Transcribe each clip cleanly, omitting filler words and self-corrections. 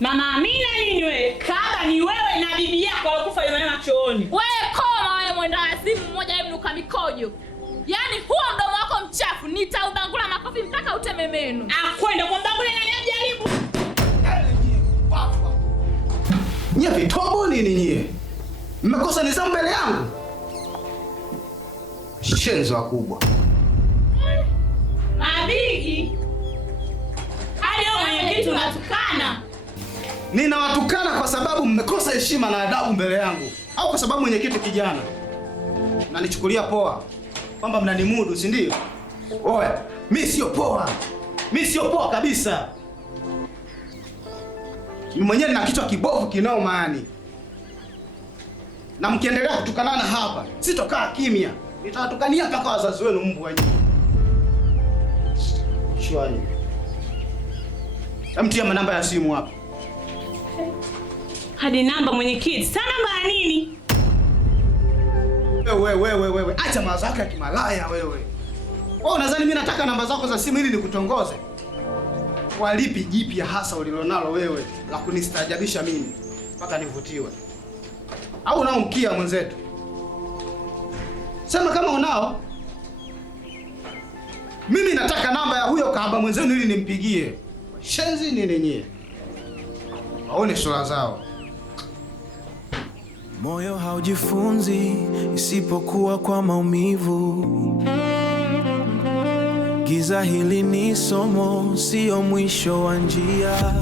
Mama Amina nini wewe? Kaba ni wewe na bibi yako walikufa yule mama chooni. Wewe koma wewe mwenda wazimu mmoja yeye mnuka mikojo. Yaani huo mdomo wako mchafu nitaubangula makofi mpaka uteme meno. Akwenda kwa mbangule na jaribu. Nyie vitobo nini nyie? Mmekosa nizamu mbele yangu. Shenzo wakubwa. Mabigi. Hadi wewe mwenye kitu unatukana. Ninawatukana kwa sababu mmekosa heshima na adabu mbele yangu, au kwa sababu mwenye kitu kijana mnanichukulia poa kwamba mnanimudu, si ndio? Oya, mimi sio poa. Mimi sio poa kabisa. Mimi mwenyewe nina kichwa kibovu kinao maani. Na mkiendelea kutukanana hapa, sitokaa kimya. Nitawatukania mpaka wazazi wenu mbwa nyinyi. Shwari. Mtia namba ya simu hapa. Hadi namba mwenyekiti. Sana namba ya nini? Wewe. Acha mazaka ya kimalaya wewe. Wewe unadhani mimi nataka namba zako za simu ili nikutongoze? Walipi jipya hasa ulilonalo wewe la kunistaajabisha mimi mpaka nivutiwe? Au unao mkia mwenzetu? Sema kama unao. Mimi nataka namba ya huyo kahaba mwenzenu ili nimpigie. Shenzi nini nyie? Waone sura zao. Moyo haujifunzi isipokuwa kwa maumivu. Giza hili ni somo, sio mwisho wa njia.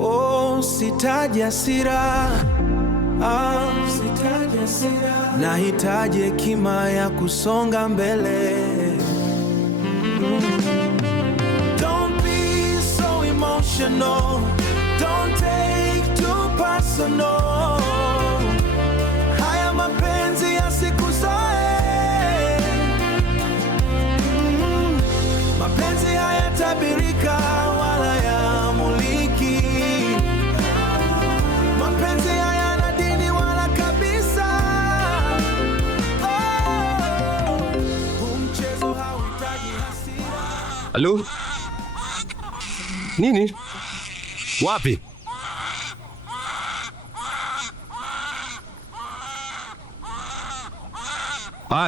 Oh, sitaji hasira. Sitaji hasira. Nahitaji hekima ya kusonga mbele. Don't be so emotional. Don't take too personal. Haya mapenzi yasikuzoe. Mapenzi hayatabirika wala yamuliki. Mapenzi hayana dini wala kabisa. Huu mchezo hauhitaji hasira. Halo? Nini? Wapi?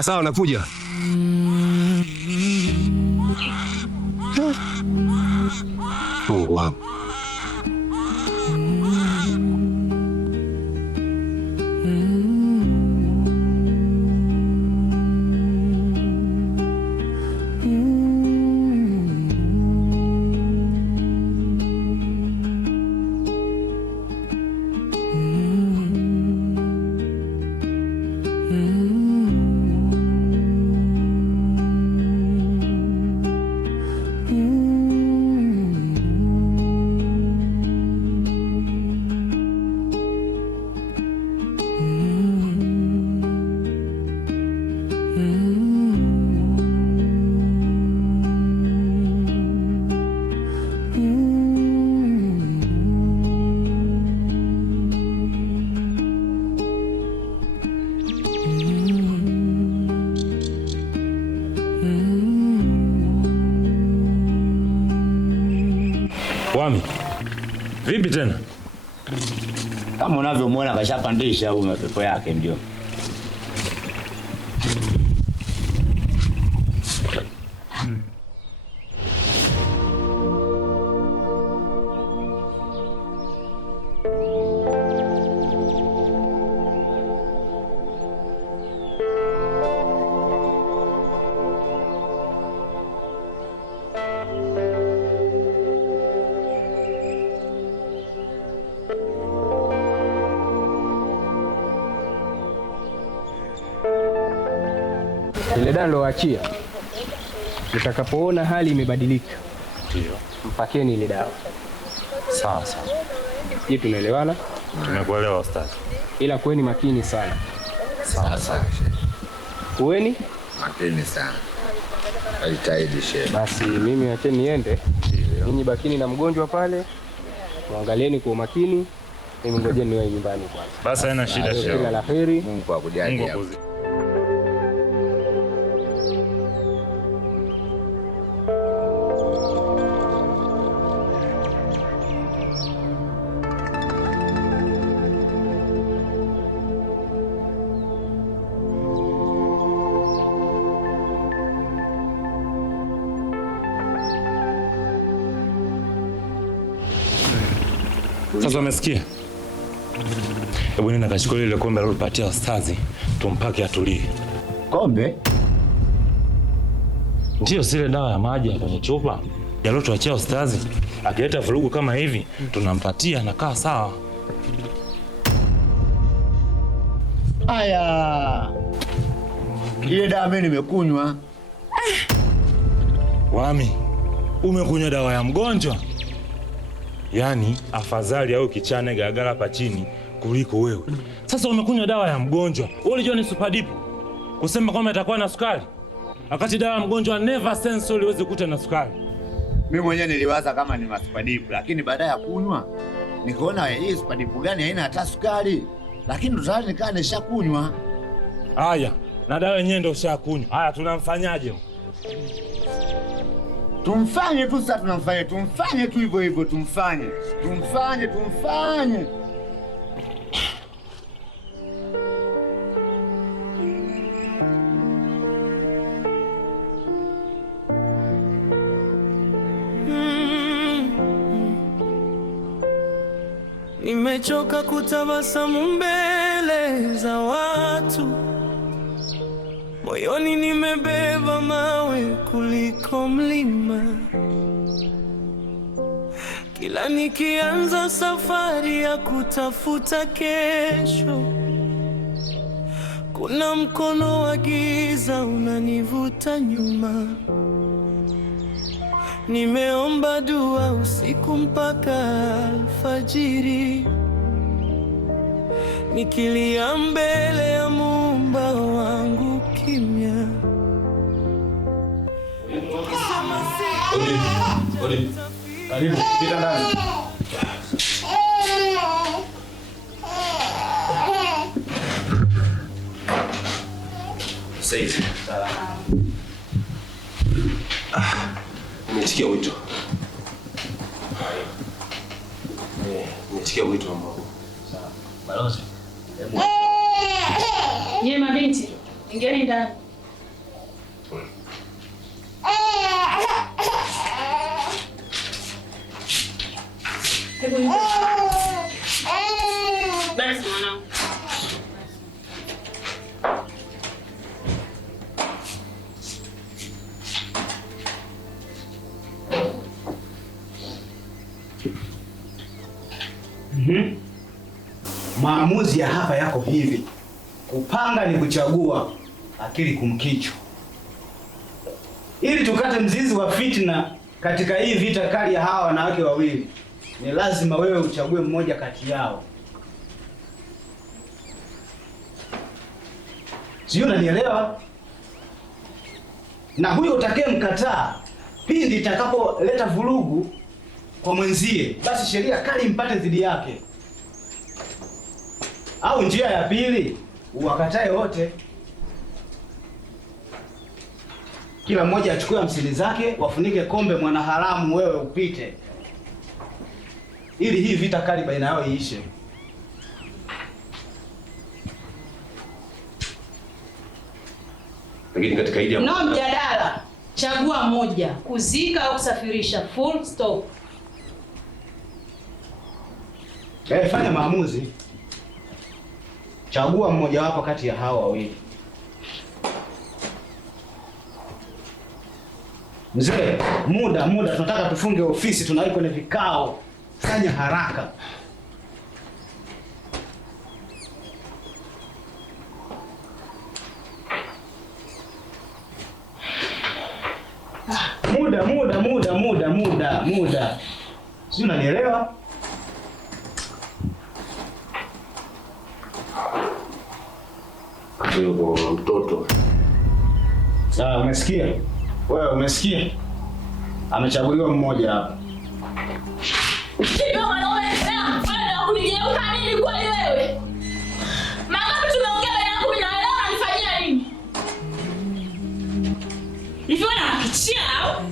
Sawa nakuja. Oh, wow. Wami, vipi tena? Kama unavyomwona kashapandisha huyu mapepo yake ndio. Ile dawa nilowaachia, utakapoona hali imebadilika, Ndio. mpakeni ile dawa. Sawa sawa. Je, tunaelewana? Tumekuelewa ustadi. Ila kuweni makini sana. Sawa sawa. Kuweni makini sana. Ajitahidi shehe. basi, mimi acheni niende. Ninyi bakini na mgonjwa pale, muangalieni kwa umakini. Mimi ngojeni niwe nyumbani kwanza. Basi haina shida shehe. Kila la heri. Mungu akujalie. Sasa umesikia? Hebu nenda kachukua ile kombe alilopatia ustazi, tumpake atulie. Kombe? Ndio zile dawa ya maji kwenye chupa yalotuachia ustazi. Akileta vurugu kama hivi, tunampatia na kaa sawa. Aya. Ile dawa mimi nimekunywa. Wami, umekunywa dawa ya mgonjwa? Yaani afadhali au kichane gagara hapa chini kuliko wewe. Sasa umekunywa dawa ya mgonjwa. Wewe ulijua ni super dip. Kusema kwamba itakuwa na sukari. Wakati dawa ya mgonjwa never sense uliweze kukuta na sukari. Mimi mwenyewe niliwaza kama ni super dip, lakini baada ya kunywa nikaona hii super dip gani haina hata sukari. Lakini tayari nikaa nishakunywa. Haya, na dawa yenyewe ndio ushakunywa. Haya tunamfanyaje? Tumfanye tu sasa, tumfanye tu hivyo hivyo, tumfanye. Nimechoka kutabasamu mbele za watu, moyoni nimebeba mawe kuliko mlima. Kila nikianza safari ya kutafuta kesho, kuna mkono wa giza unanivuta nyuma. Nimeomba dua usiku mpaka alfajiri, nikilia mbele ya Muumba wangu kimya. Karibu, pita ndani. Said. Nimesikia wito. Nimesikia wito ambao. Sawa. Balozi. Nyie mabinti, ingieni ndani. Hebu ingia. Basi mwanangu. Maamuzi ya hapa yako hivi. Kupanga ni kuchagua, akili kumkichwa. Ili tukate mzizi wa fitna katika hii vita kali ya hawa wanawake wawili, ni lazima wewe uchague mmoja kati yao. Sio, unanielewa? Na huyo utakayemkataa pindi itakapoleta vurugu kwa mwenzie, basi sheria kali mpate dhidi yake. Au njia ya pili, uwakatae wote. Kila mmoja achukue 50 zake, wafunike kombe mwanaharamu, wewe upite. Ili hii vita kali baina yao iishe. Lakini katika hili No mjadala. Chagua moja, kuzika au kusafirisha. Full stop. Fanya maamuzi. Chagua mmoja wapo kati ya hao wawili. Mzee, muda tunataka tufunge ofisi, tunaweka kwenye vikao. Fanya haraka. Muda. Sio, unanielewa? Huyo mtoto. Sawa, umesikia? Wewe umesikia? Amechaguliwa mmoja hapa. Ndio mwanaume sana. Wewe unigeuka nini kwa wewe? Mangapi tumeongea baina yangu na wewe, unanifanyia nini? Hivi wana kichia au?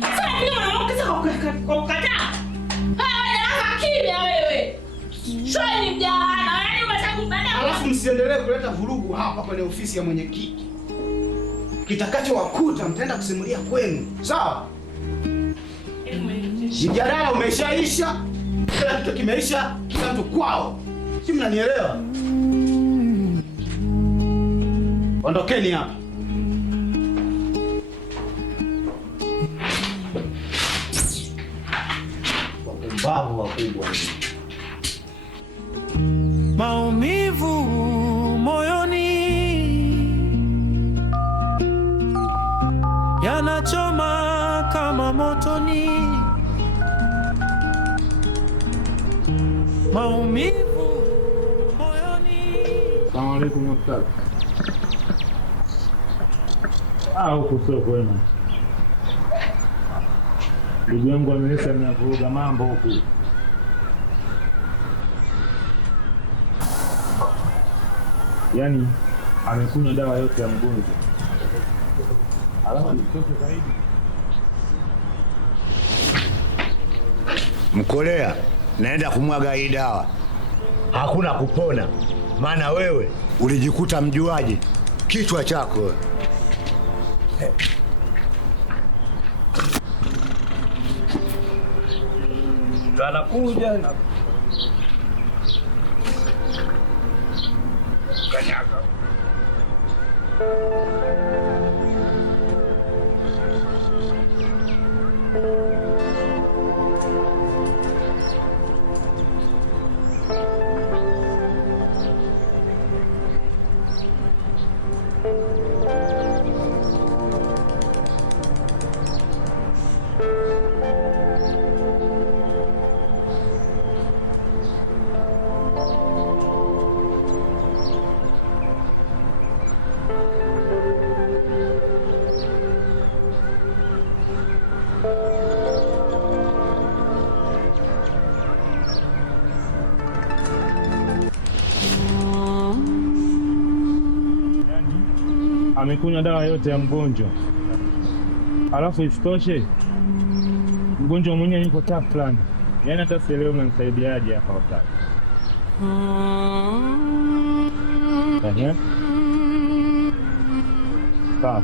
Sasa ndio mwanamke sasa kwa kukataa. Haya, kimya wewe. Sasa ni mjana, yaani umechagua baada. Alafu msiendelee kuleta vurugu hapa kwenye ofisi ya mwenyekiti. Kitakachowakuta mtaenda kusimulia kwenu. Sawa? Mjadala umeshaisha. Kila kitu kimeisha. Sasa kwao. Si mnanielewa? Ondokeni hapa. Wapumbavu wakubwa. Maumivu moyoni yanachoma kama motoni. Maumivu moyoni. Asalamu alaykum ustaz. Huko sio kwema. Ndugu yangu amesema amevuruga mambo huku. Yaani amekunywa dawa yote ya mgonjwa. Alafu mtoto zaidi. Mkolea, naenda kumwaga hii dawa. Hakuna kupona. Maana wewe ulijikuta mjuaji kichwa chako. Anakuja na kanyaga. Amekunywa dawa yote ya mgonjwa. Alafu isitoshe mgonjwa mwenyewe yuko tough plan. Yaani hata sielewi mnanisaidiaje hapa wakati. Sawa.